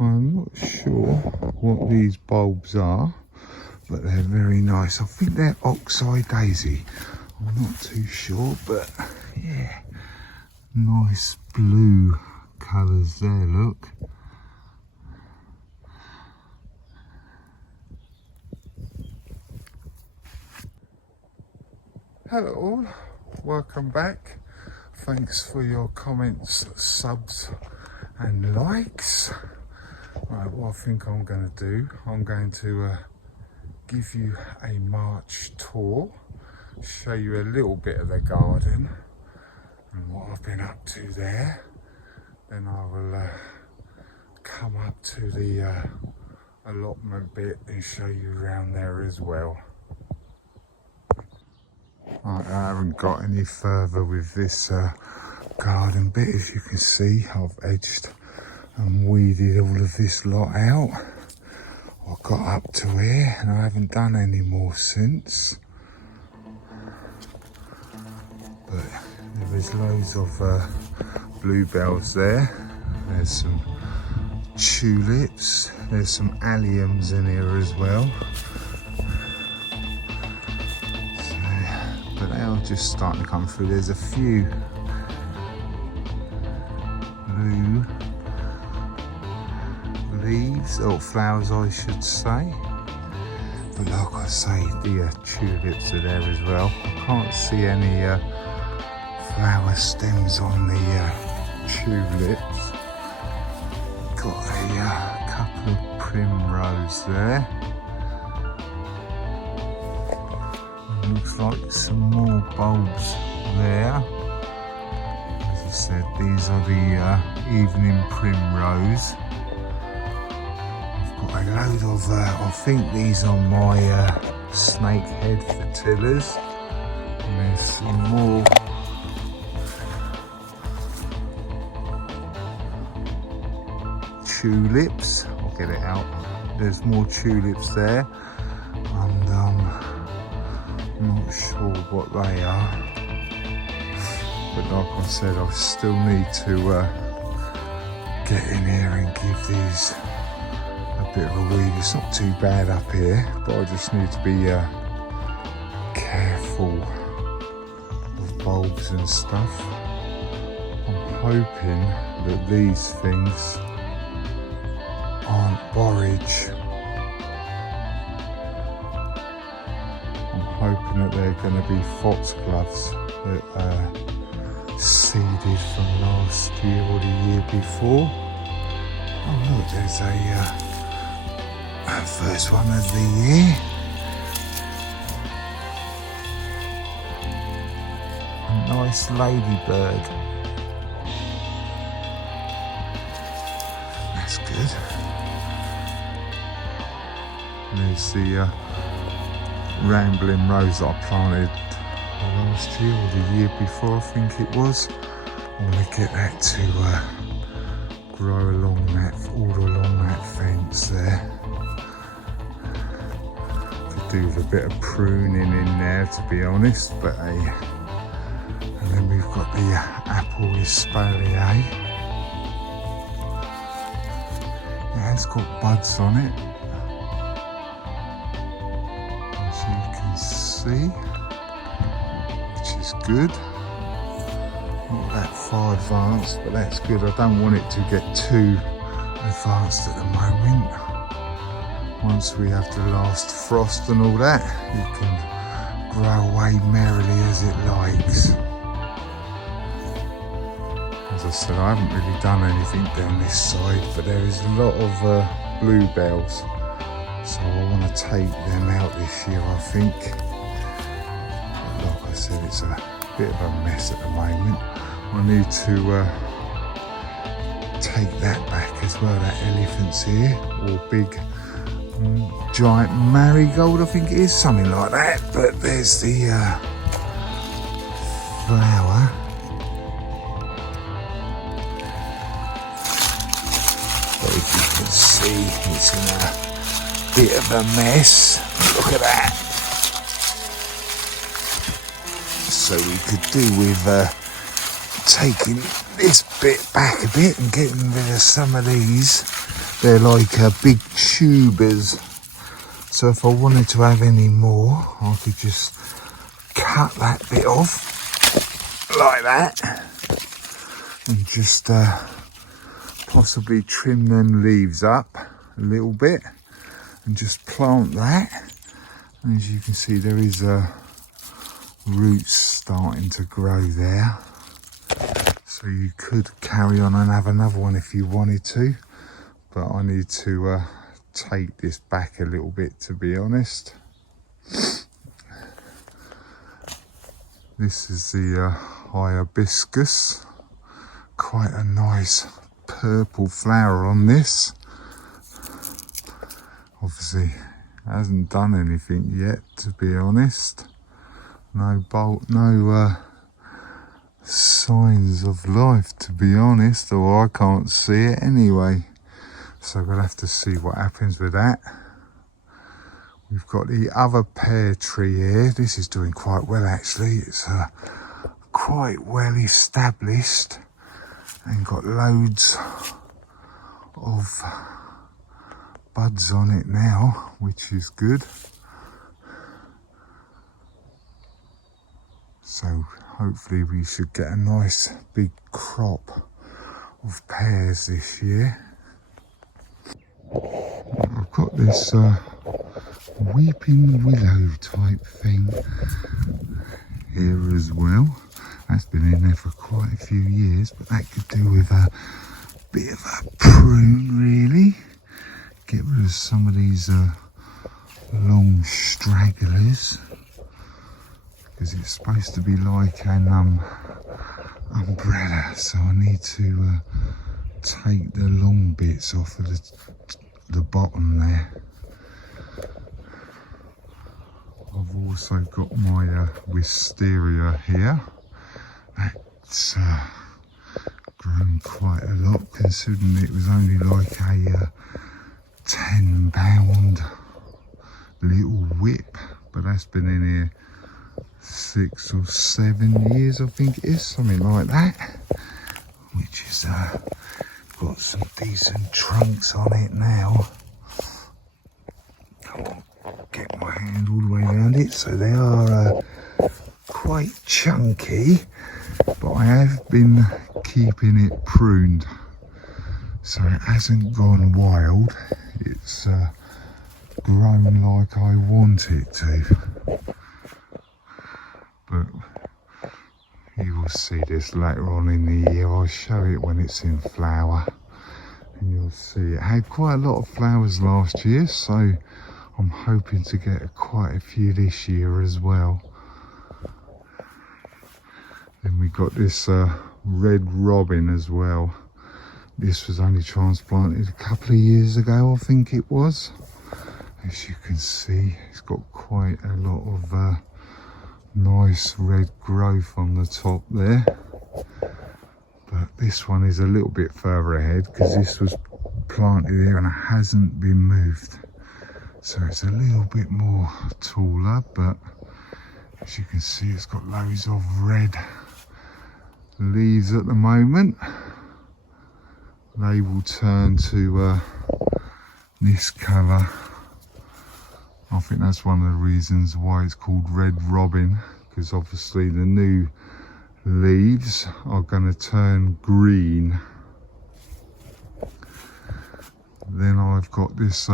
I'm not sure what these bulbs are, but they're very nice. I think they're oxeye daisy. I'm not too sure, but yeah, nice blue colours there, look. Hello all, welcome back. Thanks for your comments, subs and likes. Right, what I think I'm going to do, I'm going to give you a March tour, show you a little bit of the garden and what I've been up to there. Then I will come up to the allotment bit and show you around there as well. Right, I haven't got any further with this garden bit. As you can see, I've edged and weeded all of this lot out. I got up to here and I haven't done any more since. But there is loads of bluebells there. There's some tulips. There's some alliums in here as well. But they are just starting to come through. There's a few blue leaves, or flowers I should say. But like I say, the tulips are there as well. I can't see any flower stems on the tulips. Got a couple of primrose there. Looks like some more bulbs there. As I said, these are the evening primrose. I've got a load of, I think these are my snakehead fritillars. And there's some more tulips. I'll get it out. There's more tulips there. And I'm not sure what they are, but like I said, I still need to get in here and give these a bit of a weed. It's not too bad up here, but I just need to be careful of bulbs and stuff. I'm hoping that these things aren't borage. Hoping that they're going to be foxgloves that seeded from last year or the year before. Oh look, there's a first one of the year. A nice ladybird. That's good. And there's the rambling rose that I planted last year or the year before, I think it was. I want to get that to grow along that, all along that fence there. Could do with a bit of pruning in there, to be honest, but and then we've got the apple espalier. Yeah, it's got buds on it. You can see, which is good. Not that far advanced, but that's good. I don't want it to get too advanced at the moment. Once we have the last frost and all that, it can grow away merrily as it likes. As I said, I haven't really done anything down this side, but there is a lot of bluebells. So I want to take them out this year, I think. But like I said, it's a bit of a mess at the moment. I need to take that back as well, that elephant's ear, or big giant marigold, I think it is, something like that. But there's the flower. But if you can see, it's in a bit of a mess. Look at that. So we could do with taking this bit back a bit and getting rid of some of these they're like big tubers. So if I wanted to have any more, I could just cut that bit off like that and just possibly trim them leaves up a little bit and just plant that. And as you can see, there is roots starting to grow there. So you could carry on and have another one if you wanted to, but I need to take this back a little bit, to be honest. This is the hibiscus. Quite a nice purple flower on this. Obviously hasn't done anything yet, to be honest. No signs of life, to be honest, or I can't see it anyway. So we'll have to see what happens with that. We've got the other pear tree here. This is doing quite well, actually. It's quite well established and got loads of buds on it now, which is good. So hopefully we should get a nice big crop of pears this year. I've got this weeping willow type thing here as well. That's been in there for quite a few years, but that could do with a bit of a prune, really. Get rid of some of these long stragglers, because it's supposed to be like an umbrella, so I need to take the long bits off of the bottom there. I've also got my wisteria here. That's grown quite a lot, considering it was only like a 10-pound little whip, but that's been in here 6 or 7 years, I think it is, something like that, which is got some decent trunks on it now. I'll get my hand all the way around it. So they are quite chunky, but I have been keeping it pruned, so it hasn't gone wild. It's grown like I want it to. But you will see this later on in the year. I'll show it when it's in flower, and you'll see it had quite a lot of flowers last year, so I'm hoping to get quite a few this year as well. Then we got this red robin as well. This was only transplanted a couple of years ago, I think it was. As you can see, it's got quite a lot of nice red growth on the top there. But this one is a little bit further ahead, because this was planted here and it hasn't been moved. So it's a little bit more taller, but as you can see, it's got loads of red leaves at the moment. They will turn to this colour. I think that's one of the reasons why it's called red robin, because obviously the new leaves are going to turn green. Then I've got this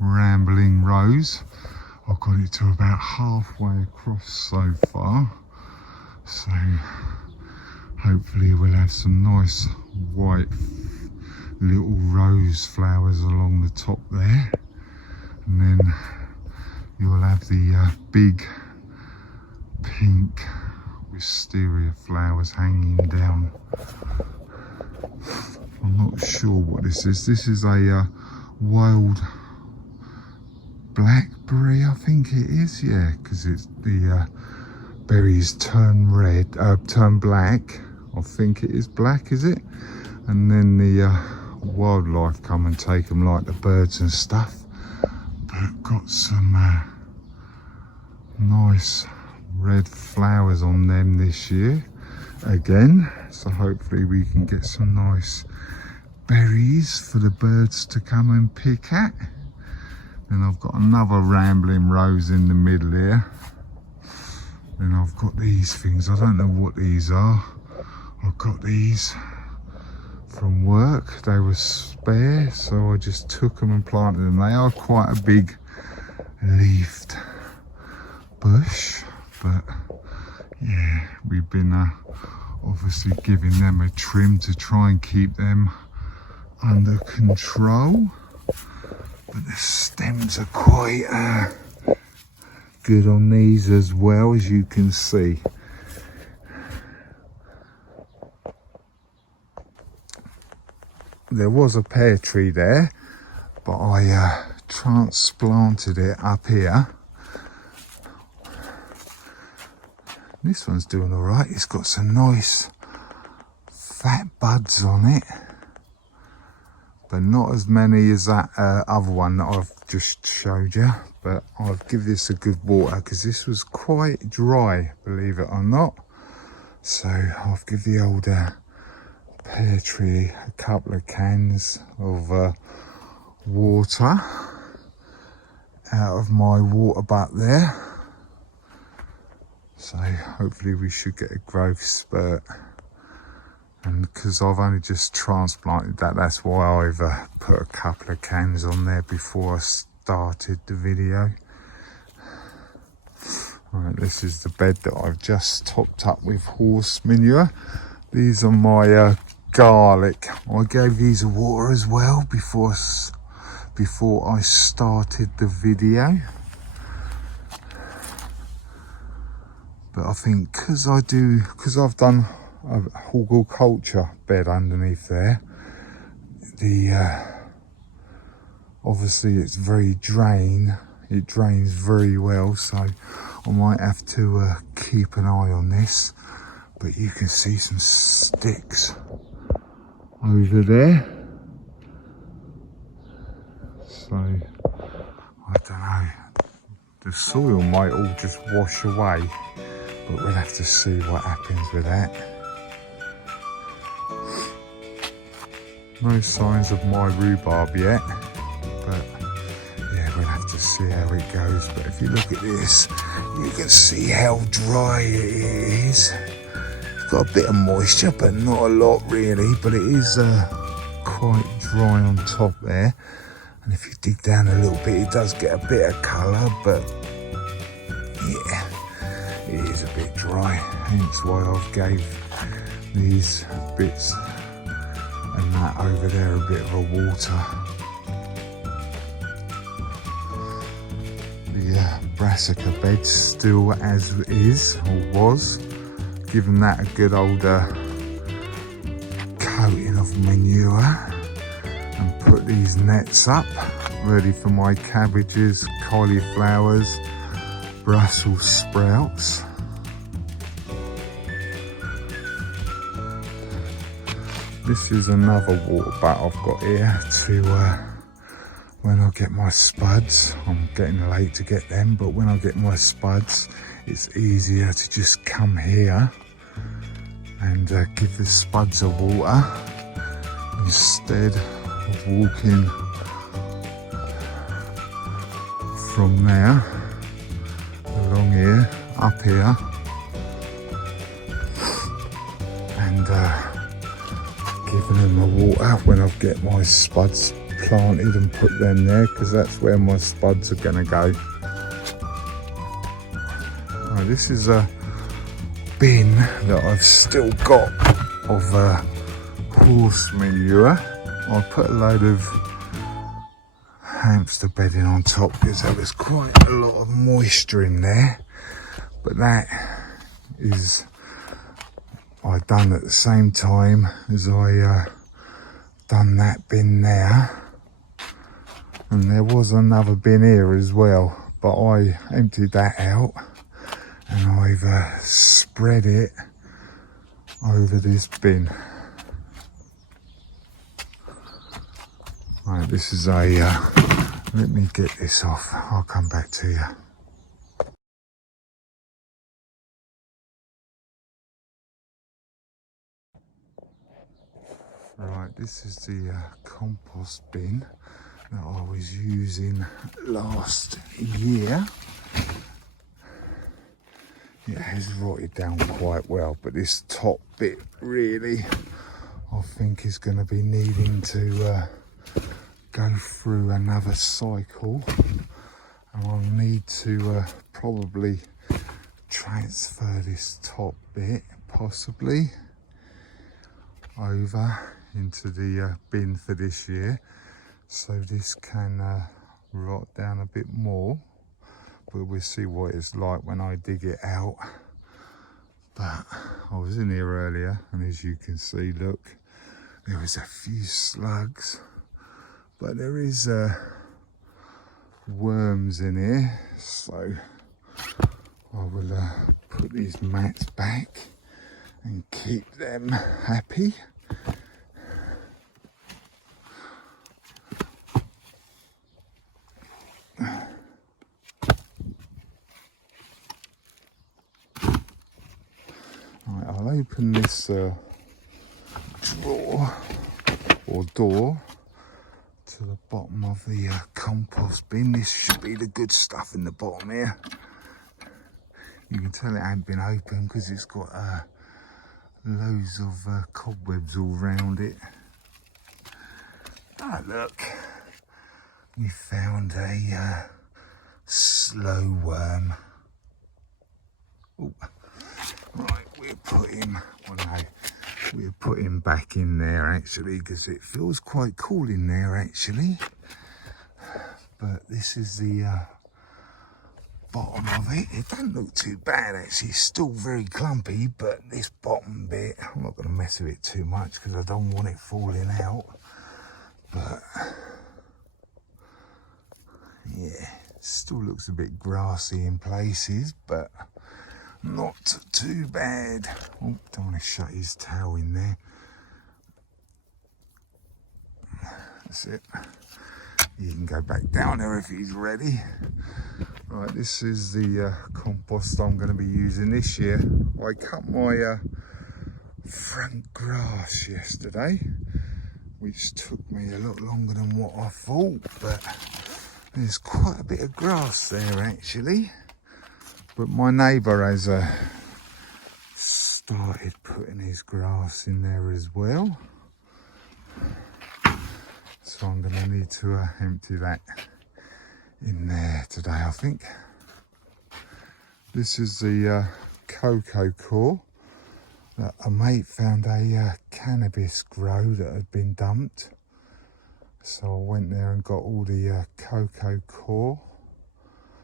rambling rose. I've got it to about halfway across so far, so hopefully we'll have some nice white little rose flowers along the top there, and then you'll have the big pink wisteria flowers hanging down. I'm not sure what this is. This is a wild blackberry, I think it is, yeah, because it's the berries turn red, turn black. I think it is black, is it? And then the wildlife come and take them, like the birds and stuff. But got some nice red flowers on them this year again, so hopefully we can get some nice berries for the birds to come and pick at. And I've got another rambling rose in the middle here. And I've got these things, I don't know what these are. I've got these from work, they were spare, so I just took them and planted them. They are quite a big leafed bush, but yeah, we've been obviously giving them a trim to try and keep them under control. But the stems are quite good on these as well, as you can see. There was a pear tree there, but I transplanted it up here. This one's doing all right. It's got some nice fat buds on it, but not as many as that other one that I've just showed you. But I'll give this a good water because this was quite dry, believe it or not. So I'll give the older pear tree a couple of cans of water out of my water butt there. So hopefully we should get a growth spurt. And because I've only just transplanted that, that's why I've put a couple of cans on there before I started the video. Right, this is the bed that I've just topped up with horse manure. These are my garlic. I gave these a water as well before I started the video. But I think because I've done a horticulture bed underneath there, obviously it's very it drains very well, so I might have to keep an eye on this. But you can see some sticks over there, so I don't know, the soil might all just wash away, but we'll have to see what happens with that. No signs of my rhubarb yet, but yeah, we'll have to see how it goes. But if you look at this, you can see how dry it is. It's got a bit of moisture, but not a lot really, but it is quite dry on top there. And if you dig down a little bit, it does get a bit of colour, but yeah, it is a bit dry. Hence why I've gave these bits and that over there a bit of a water. The brassica bed still as is, or was. Giving that a good old coating of manure, and put these nets up ready for my cabbages, cauliflowers, Brussels sprouts. This is another water butt I've got here to when I get my spuds. I'm getting late to get them, but when I get my spuds, it's easier to just come here and give the spuds a water instead of walking from there along here, up here, and giving them a water when I get my spuds planted and put them there, because that's where my spuds are going to go. Right, this is a bin that I've still got of horse manure. I put a load of hamster bedding on top because there was quite a lot of moisture in there, but that is I done at the same time as I done that bin there, and there was another bin here as well, but I emptied that out and I've spread it over this bin. Right, this is a let me get this off, I'll come back to you. Right, this is the compost bin that I was using last year. It has rotted down quite well, but this top bit really, I think, is going to be needing to go through another cycle, and I'll need to probably transfer this top bit possibly over into the bin for this year, so this can rot down a bit more, but we'll see what it's like when I dig it out. But I was in here earlier, and as you can see, look, there was a few slugs, but there is worms in here, so I will put these mats back and keep them happy. Right, I'll open this drawer or door to the bottom of the compost bin. This should be the good stuff in the bottom here. You can tell it ain't been opened because it's got loads of cobwebs all round it. Ah, look, we found a slow worm. Ooh. Right, we'll put him, well no, we'll put him back in there actually, because it feels quite cool in there actually. But this is the bottom of it. It doesn't look too bad actually, it's still very clumpy, but this bottom bit, I'm not going to mess with it too much because I don't want it falling out. But yeah, it still looks a bit grassy in places, but not too bad. Oh, don't want to shut his tail in there. That's it. He can go back down there if he's ready. Right, this is the compost I'm going to be using this year. I cut my front grass yesterday, which took me a lot longer than what I thought, but there's quite a bit of grass there actually. But my neighbour has started putting his grass in there as well. So I'm going to need to empty that in there today, I think. This is the cocoa core that a mate found a cannabis grow that had been dumped. So I went there and got all the cocoa core.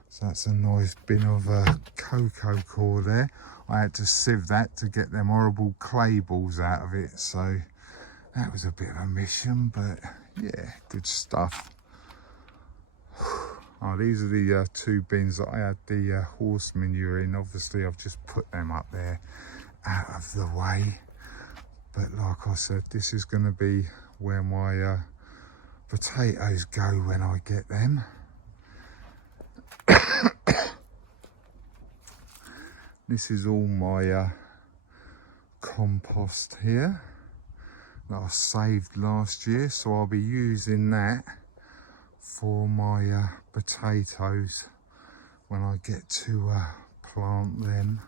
So that's a nice bin of cocoa core there. I had to sieve that to get them horrible clay balls out of it. So that was a bit of a mission, but yeah, good stuff. Oh, these are the two bins that I had the horse manure in. Obviously, I've just put them up there out of the way. But like I said, this is going to be where my potatoes go when I get them. This is all my compost here that I saved last year, so I'll be using that for my potatoes when I get to plant them.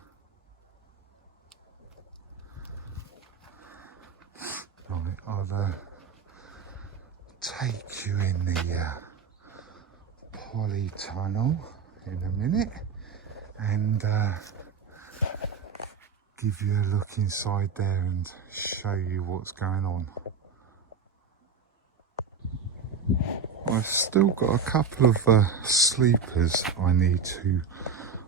Right, I'll take you in the polytunnel in a minute and give you a look inside there and show you what's going on. I've still got a couple of sleepers I need to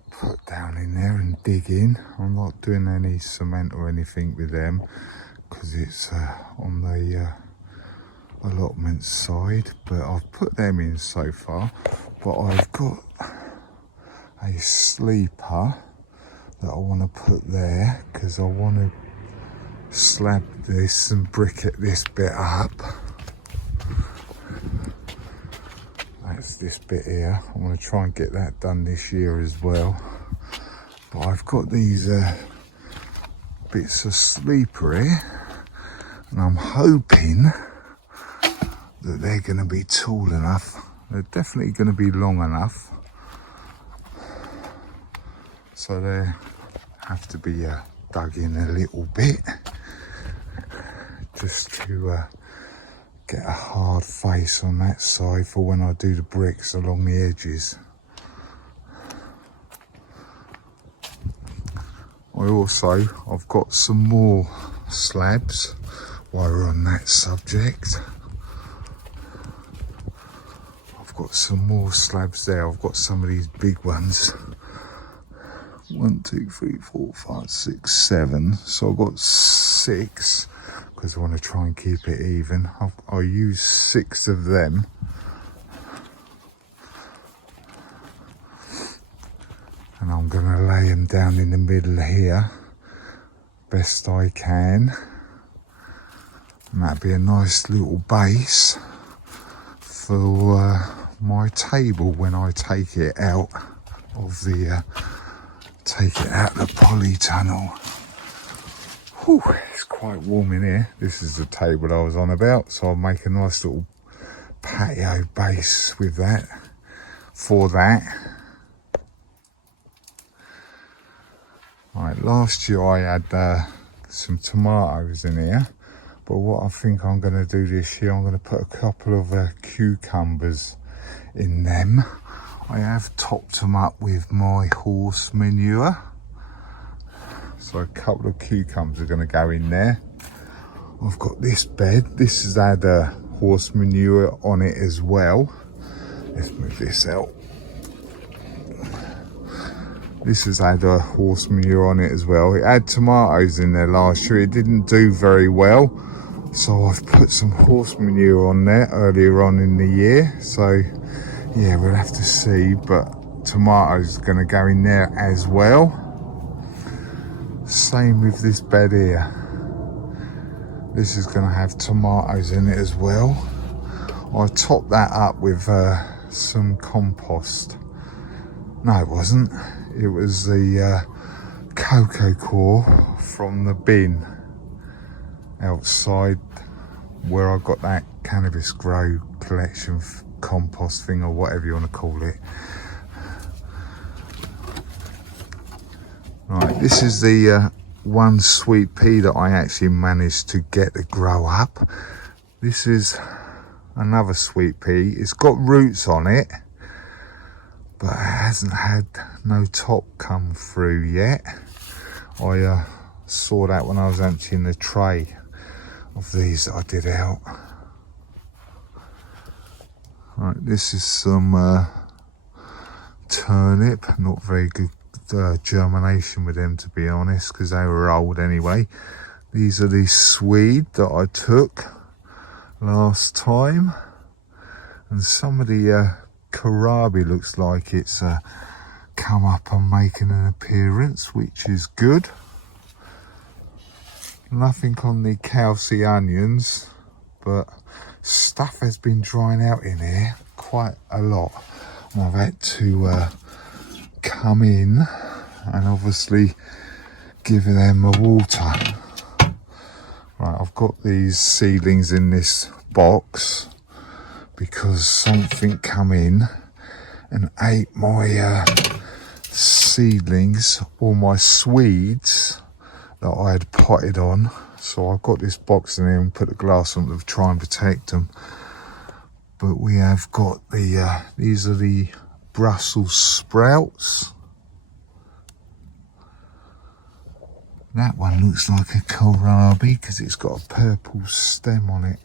put down in there and dig in. I'm not doing any cement or anything with them because it's on the allotment side, but I've put them in so far. But I've got a sleeper that I want to put there because I want to slab this and bricket this bit up. That's this bit here. I want to try and get that done this year as well. But I've got these bits of sleeper here, and And I'm hoping that they're going to be tall enough. They're definitely going to be long enough. So they have to be dug in a little bit, just to get a hard face on that side for when I do the bricks along the edges. I've got some more slabs while we're on that subject. I've got some more slabs there. I've got some of these big ones. 1, 2, 3, 4, 5, 6, 7. So I've got 6 because I want to try and keep it even. I'll use 6 of them. And I'm going to lay them down in the middle here, best I can. And that'd be a nice little base for my table when I take it out of the polytunnel. Whew, it's quite warm in here. This is the table I was on about, so I'll make a nice little patio base with that, for that. Right, last year I had some tomatoes in here, but what I think I'm going to do this year, I'm going to put a couple of cucumbers in them. I have topped them up with my horse manure, so a couple of cucumbers are going to go in there. I've got this bed. This has had horse manure on it as well. Let's move this out. This has had horse manure on it as well. It had tomatoes in there last year. It didn't do very well, so I've put some horse manure on there earlier on in the year. So yeah, we'll have to see, but tomatoes are going to go in there as well. Same with this bed here. This is going to have tomatoes in it as well. I topped that up with some compost. No, it wasn't. It was the cocoa coir from the bin outside where I got that Cannabis Grow collection compost thing, or whatever you want to call it. Right, this is the one sweet pea that I actually managed to get to grow up. This is another sweet pea. It's got roots on it, but it hasn't had no top come through yet. I saw that when I was emptying the tray of these that I did out. Right, this is some turnip. Not very good germination with them, to be honest, because they were old anyway. These are the swede that I took last time, and some of the kohlrabi looks like it's come up and making an appearance, which is good. Nothing on the Kelsey onions, but stuff has been drying out in here quite a lot, and I've had to come in and obviously give them a water. Right, I've got these seedlings in this box because something come in and ate my seedlings, or my swedes that I had potted on. So I've got this box in here and put the glass on to try and protect them. But we have got the these are the Brussels sprouts. That one looks like a kohlrabi because it's got a purple stem on it.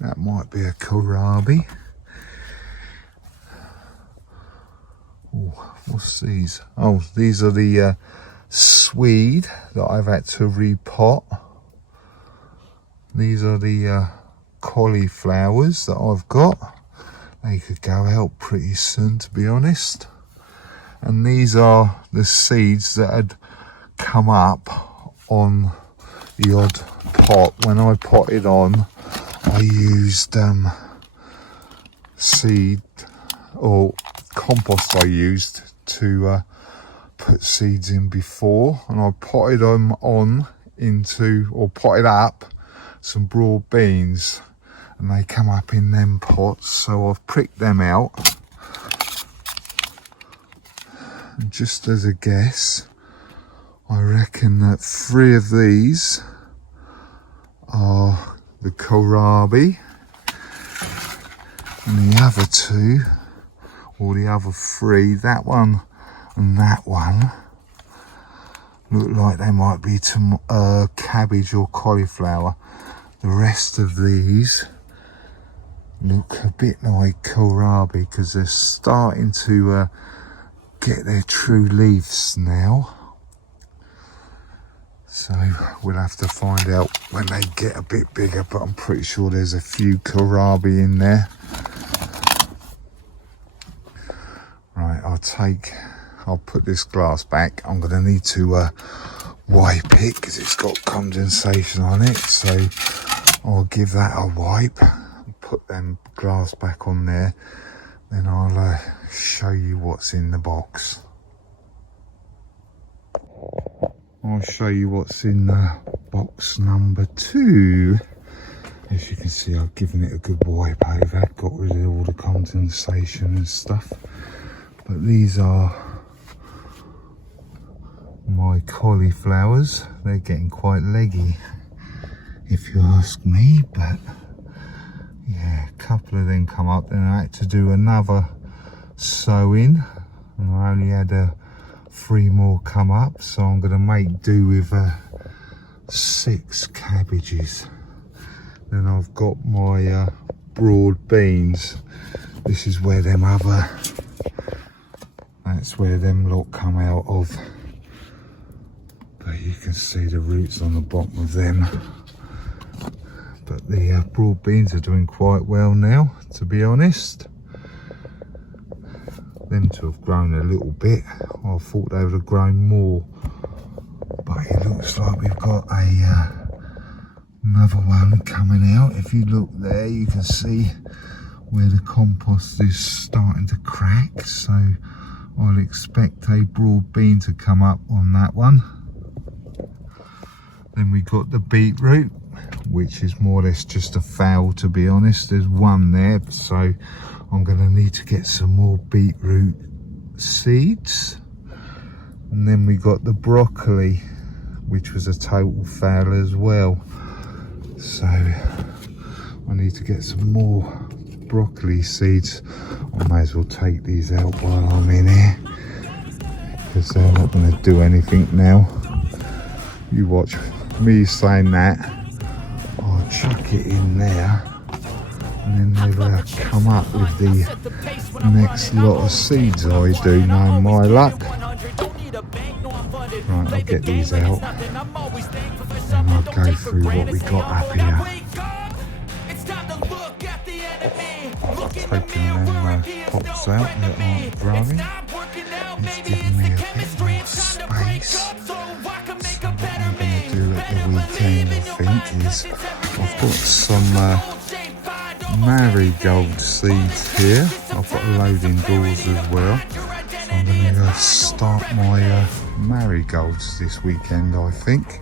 That might be a kohlrabi. Oh, what's these? Oh, these are the swede that I've had to repot. These are the cauliflowers that I've got. They could go out pretty soon, to be honest. And these are the seeds that had come up on the odd pot. When I potted on, I used seed or compost I used to put seeds in before, and I potted them on into, or potted up, some broad beans, and they come up in them pots. So I've pricked them out. And just as a guess, I reckon that 3 of these are the kohlrabi, and the other 2, or the other 3, that one and that one, look like they might be cabbage or cauliflower. The rest of these look a bit like kohlrabi because they're starting to get their true leaves now. So we'll have to find out when they get a bit bigger, but I'm pretty sure there's a few kohlrabi in there. Right, I'll put this glass back. I'm going to need to wipe it because it's got condensation on it. So I'll give that a wipe. Put them glass back on there. Then I'll show you what's in the box. I'll show you what's in box number 2. As you can see, I've given it a good wipe over, got rid of all the condensation and stuff. But these are my cauliflowers. They're getting quite leggy, if you ask me. But yeah, a couple of them come up. Then I had to do another sowing, and I only had 3 more come up, so I'm going to make do with 6 cabbages. Then I've got my broad beans. This is where that's where them lot come out of. But you can see the roots on the bottom of them. But the broad beans are doing quite well now, to be honest. Them to have grown a little bit. I thought they would have grown more, but it looks like we've got another one coming out. If you look there, you can see where the compost is starting to crack, so I'll expect a broad bean to come up on that one. Then we got the beetroot, which is more or less just a foul, to be honest. There's one there, so I'm going to need to get some more beetroot seeds. And then we got the broccoli, which was a total fail as well. So I need to get some more broccoli seeds. I may as well take these out while I'm in here, because they're not going to do anything now. You watch me saying that. I'll chuck it in there, and then they'll come up with the next lot of seeds I do, knowing my luck. Right, I'll get these out and I'll go through what we got up here. I've taken them pots out that aren't growing. It's giving me a bit more space. So what I'm going to do at the weekend, I think, is I've got some marigold seeds here. I've got a load indoors as well. So I'm going to start my marigolds this weekend, I think.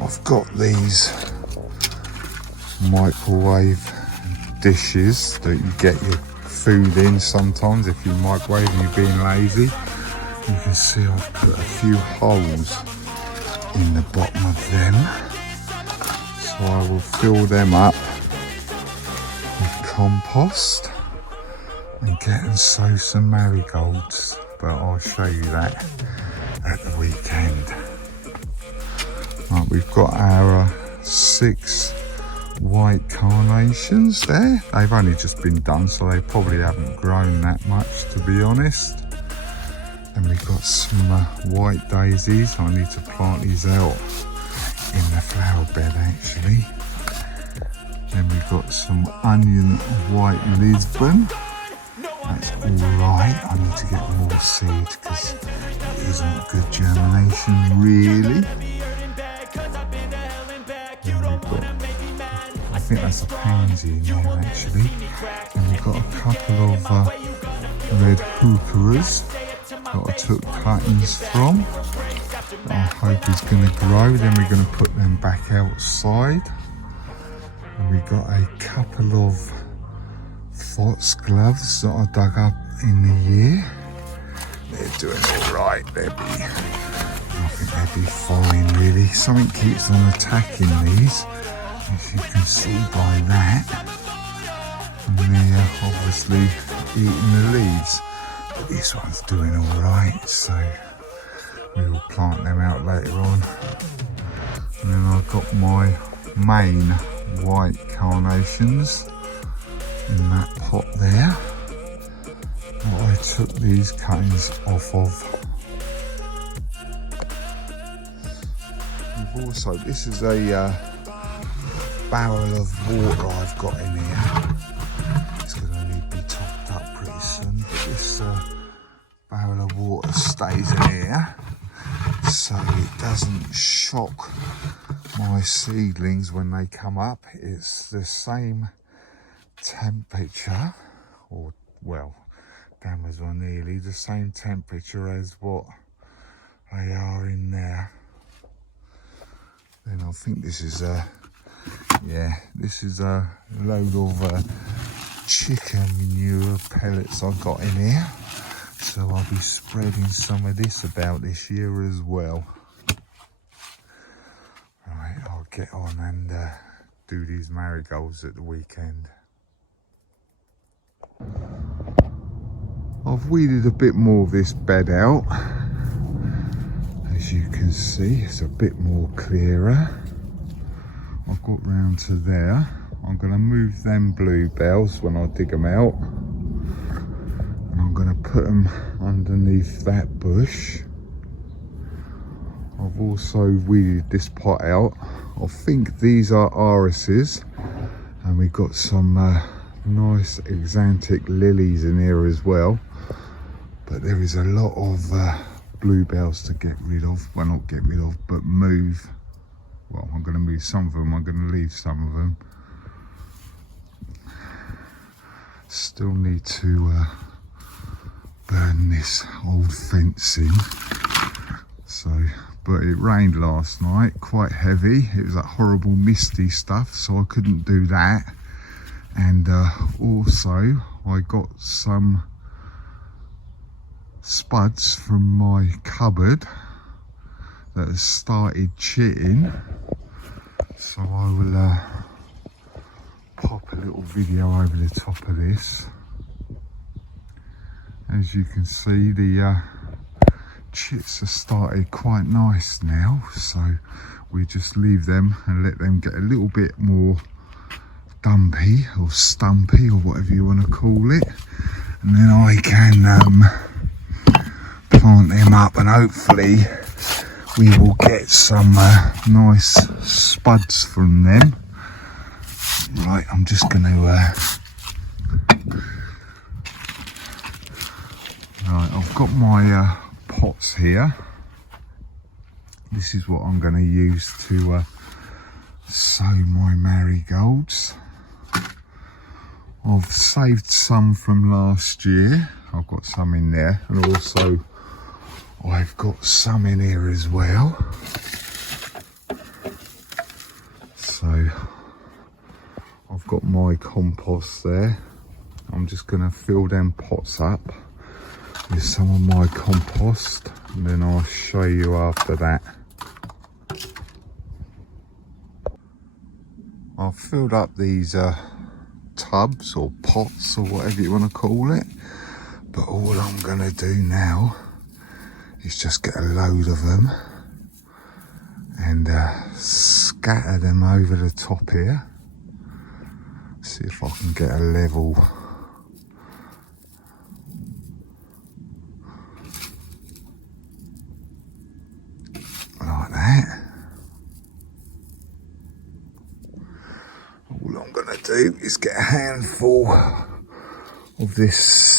I've got these microwave dishes that you get your food in sometimes if you microwave and you're being lazy. You can see I've put a few holes in the bottom of them, so I will fill them up with compost and get and sow some marigolds, but I'll show you that at the weekend. Right, we've got our 6 white carnations there. They've only just been done, so they probably haven't grown that much, to be honest. And we've got some white daisies. I need to plant these out in the flower bed, actually. Then we've got some onion white Lisbon. That's alright. I need to get more seed because it isn't good germination, really. Then we've got, I think that's a pansy in there, actually. And we've got a couple of red heucheras that I took cuttings from. I hope is going to grow. Then we're going to put them back outside. And we got a couple of foxgloves that I dug up in the year. They're doing all right. I think they'll be fine really. Something keeps on attacking these, as you can see by that. And they're obviously eating the leaves. But this one's doing all right, so we'll plant them out later on. And then I've got my main white carnations in that pot there that I took these cuttings off of. We've also, this is a barrel of water I've got in here. It's going to need to be topped up pretty soon, but this barrel of water stays in here so it doesn't shock my seedlings when they come up. It's the same temperature, or well, cameras are nearly the same temperature as what they are in there. Then I think this is a load of chicken manure pellets I've got in here, so I'll be spreading some of this about this year as well. Right, I'll get on and do these marigolds at the weekend. I've weeded a bit more of this bed out. As you can see, it's a bit more clearer. I've got round to there. I'm going to move them bluebells when I dig them out. And I'm going to put them underneath that bush. I've also weeded this pot out. I think these are irises. And we've got some nice exantic lilies in here as well. But there is a lot of bluebells to get rid of. Well, not get rid of, but move. Well, I'm going to move some of them. I'm going to leave some of them. Still need to burn this old fencing. So, but it rained last night, quite heavy. It was that horrible misty stuff, so I couldn't do that. And also, I got some spuds from my cupboard that has started chitting, so I will pop a little video over the top of this. As you can see, the chits have started quite nice now, so we just leave them and let them get a little bit more dumpy or stumpy or whatever you want to call it, and then I can plant them up, and hopefully we will get some nice spuds from them. Right, I'm just going to right, I've got my pots here. This is what I'm going to use to sow my marigolds. I've saved some from last year. I've got some in there, and also I've got some in here as well. So I've got my compost there. I'm just going to fill them pots up with some of my compost, and then I'll show you after that. I've filled up these tubs or pots or whatever you want to call it, but all I'm going to do now is just get a load of them and scatter them over the top here. See if I can get a level. Like that. All I'm going to do is get a handful of this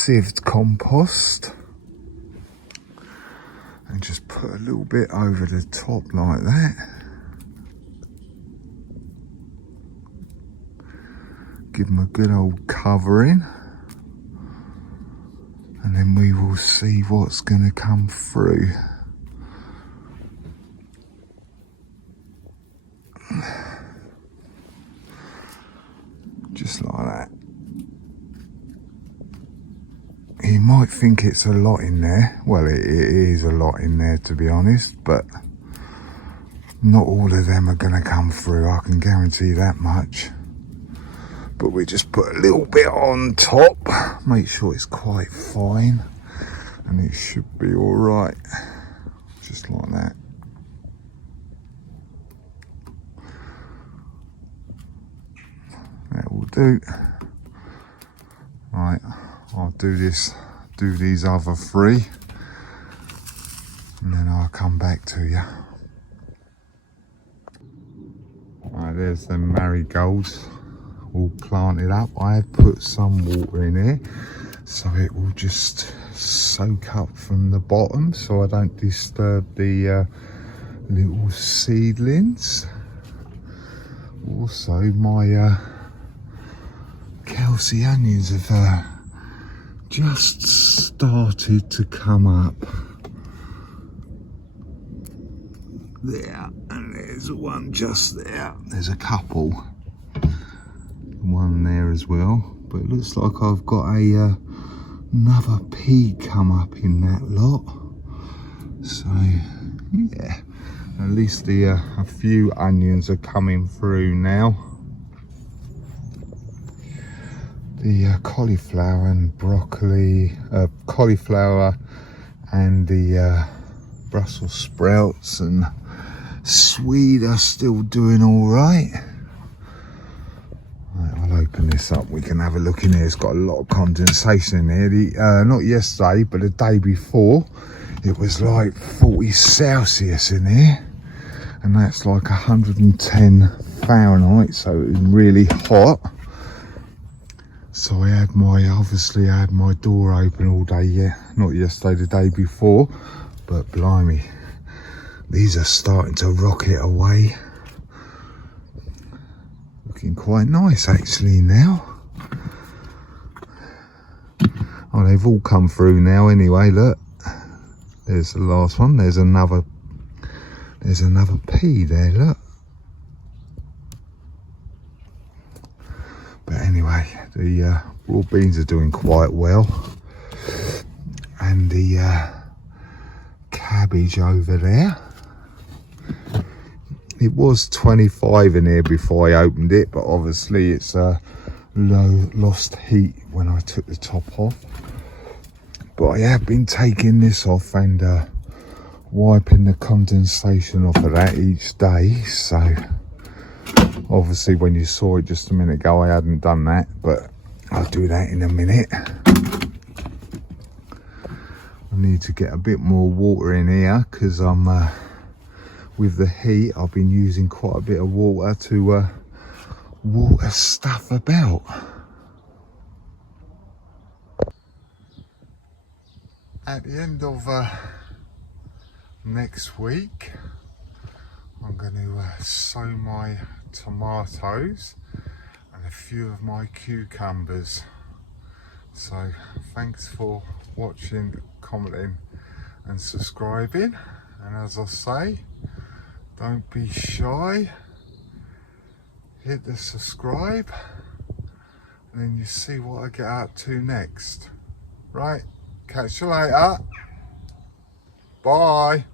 sieved compost and just put a little bit over the top like that. Give them a good old covering, and then we will see what's going to come through. You might think it's a lot in there. Well, it is a lot in there, to be honest, but not all of them are going to come through, I can guarantee that much. But we just put a little bit on top, make sure it's quite fine, and it should be all right, just like that. That will do. Right, I'll do these other 3, and then I'll come back to you. Right, there's the marigolds all planted up. I have put some water in here so it will just soak up from the bottom so I don't disturb the little seedlings. Also, my Kelsey onions have just started to come up. There, and there's one just there. There's a couple. One there as well. But it looks like I've got another pea come up in that lot. So, yeah. At least a few onions are coming through now. The cauliflower and broccoli, cauliflower and the Brussels sprouts and Swede are still doing all right. Right, I'll open this up. We can have a look in here. It's got a lot of condensation in here. Not yesterday, but the day before, it was like 40 Celsius in here, and that's like 110 Fahrenheit. So it was really hot. So I had obviously I had my door open all day. Yeah, not yesterday, the day before. But blimey, these are starting to rocket away. Looking quite nice actually now. Oh, they've all come through now anyway, look. There's the last one. There's another pea there, look. But anyway, the raw beans are doing quite well. And the cabbage over there, it was 25 in here before I opened it, but obviously it's lost heat when I took the top off. But I have been taking this off and wiping the condensation off of that each day. So obviously when you saw it just a minute ago, I hadn't done that, but I'll do that in a minute. I need to get a bit more water in here because I'm with the heat, I've been using quite a bit of water to water stuff about. At the end of next week, I'm going to sow my tomatoes and a few of my cucumbers. So thanks for watching, commenting and subscribing, and as I say, don't be shy, hit the subscribe and then you see what I get up to next. Right, catch you later, bye.